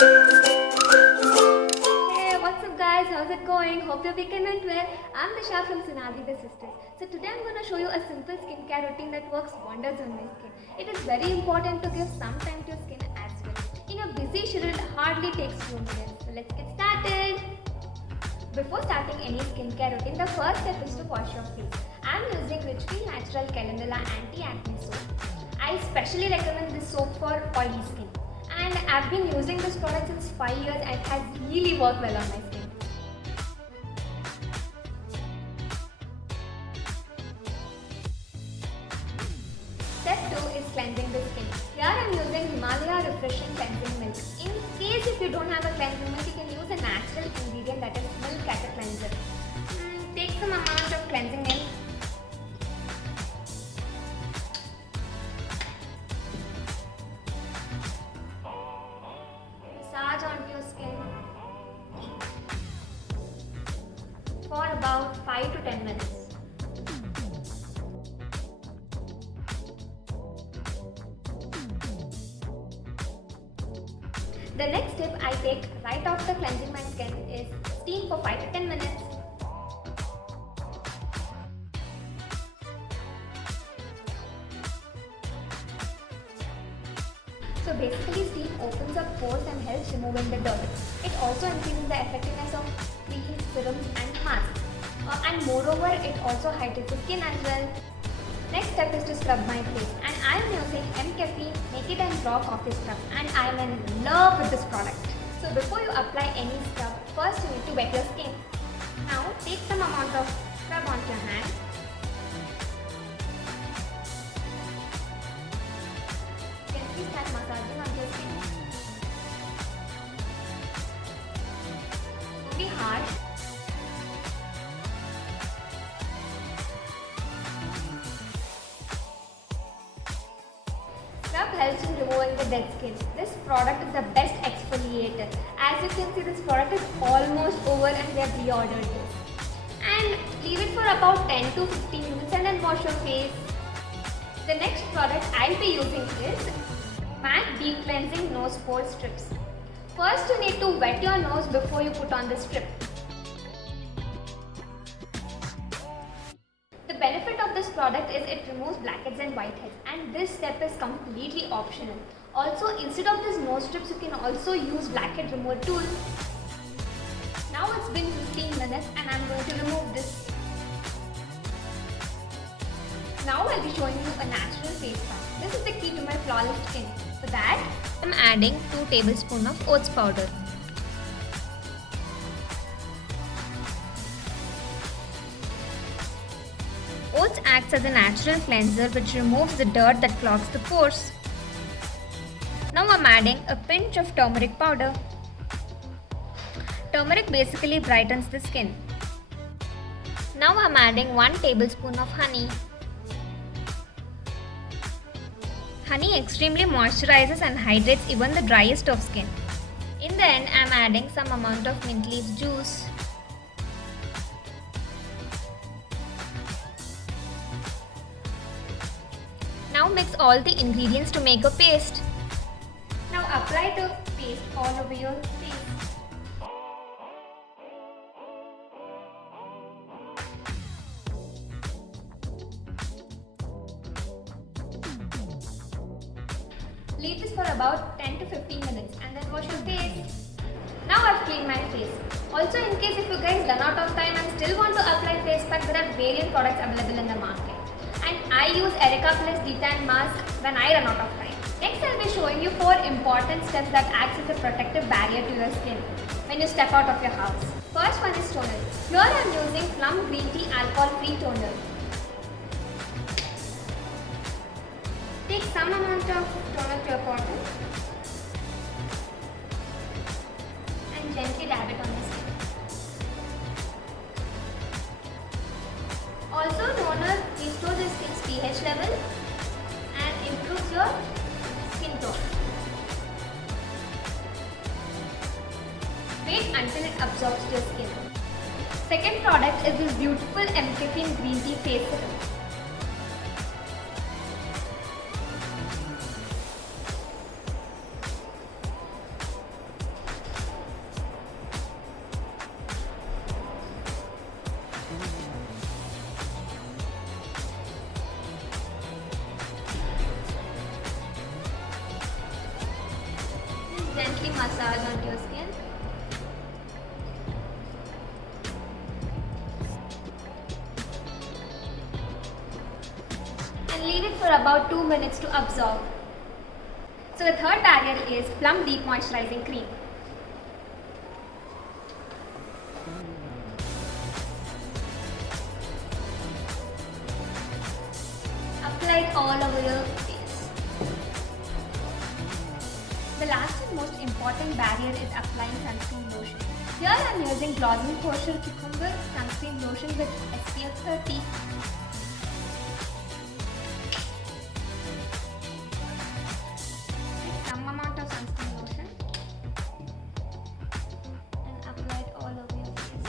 Hey, what's up guys? How's it going? Hope your weekend went well. I'm Disha from Sinadi the Sisters. So today I'm going to show you a simple skincare routine that works wonders on my skin. It is very important to give some time to your skin as well. In your busy schedule, it hardly takes 2 minutes. So let's get started. Before starting any skincare routine, the first step is to wash your face. I'm using Richfield Natural Calendula Anti-Acne Soap. I specially recommend this soap for oily skin. And I've been using this product since 5 years and it has really worked well on my skin. Step 2 is cleansing the skin. Here I'm using Himalaya Refreshing Cleansing Milk. In case if you don't have a cleansing milk, you can use a natural ingredient that is milk as a cleanser. Take some amount of cleansing milk. Massage onto your skin for about 5 to 10 minutes. The next tip I take right after cleansing my skin is steam for 5 to 10 minutes. So basically steam opens up pores and helps removing the dirt. It also increases the effectiveness of creams, serums and masks. And moreover, it also hydrates the skin as well. Next step is to scrub my face, and I am using M-Caffeine Naked and Raw Coffee Scrub, and I am in love with this product. So before you apply any scrub, first you need to wet your skin. Now take some amount of scrub onto your hand. Gently start massaging onto your skin. Don't be harsh. Scrub helps in removing the dead skin. This product is the best exfoliator. As you can see, this product is almost over and we have reordered this. And leave it for about 10 to 15 minutes and then wash your face. The next product I'll be using is MAC Deep Cleansing Nose Pore Strips. First you need to wet your nose before you put on the strip. The benefit of this product is it removes blackheads and whiteheads, and this step is completely optional. Also, instead of these nose strips, you can also use blackhead removal tool. Now it's been 15 minutes and I'm going to remove this. Now I'll be showing you a natural face pack. This is the key to my flawless skin. For that, I'm adding 2 tablespoons of oats powder. Oats acts as a natural cleanser which removes the dirt that clogs the pores. Now I'm adding a pinch of turmeric powder. Turmeric basically brightens the skin. Now I'm adding 1 tablespoon of honey. Honey extremely moisturizes and hydrates even the driest of skin. In the end, I'm adding some amount of mint leaf juice. Now mix all the ingredients to make a paste. Now apply the paste all over your face. Leave this for about 10 to 15 minutes and then wash your face. Now I've cleaned my face. Also, in case if you guys run out of time and still want to apply face pack, there are various products available in the market. And I use Erica Plus Detan Mask when I run out of time. Next, I'll be showing you 4 important steps that acts as a protective barrier to your skin when you step out of your house. First one is toner. Here I'm using Plum Green Tea Alcohol-Free Toner. Take some amount of toner to your cotton and gently dab it on the skin. Also, toner restores your skin's pH level and improves your skin tone. Wait until it absorbs to your skin. Second product is this beautiful M-Caffeine Green Tea Face Serum. gently massage onto your skin. And leave it for about 2 minutes to absorb. So the third barrier is Plum Deep Moisturizing Cream. Apply it all over your face. The last and most important barrier is applying sunscreen lotion. Here I am using Glossy Kosher Cucumber Sunscreen Lotion with SPF 30. Some amount of sunscreen lotion and apply it all over your face.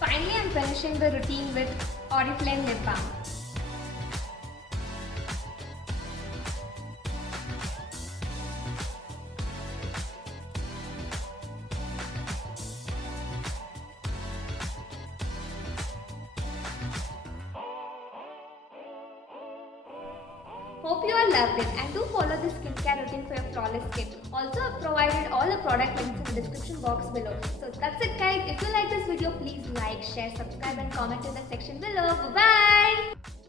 Finally, I am finishing the routine with Oriflame Lip Balm. Hope you all loved it, and do follow this skincare routine for your flawless skin. Also, I've provided all the product links in the description box below. So that's it guys. If you like this video, please like, share, subscribe and comment in the section below. Bye bye!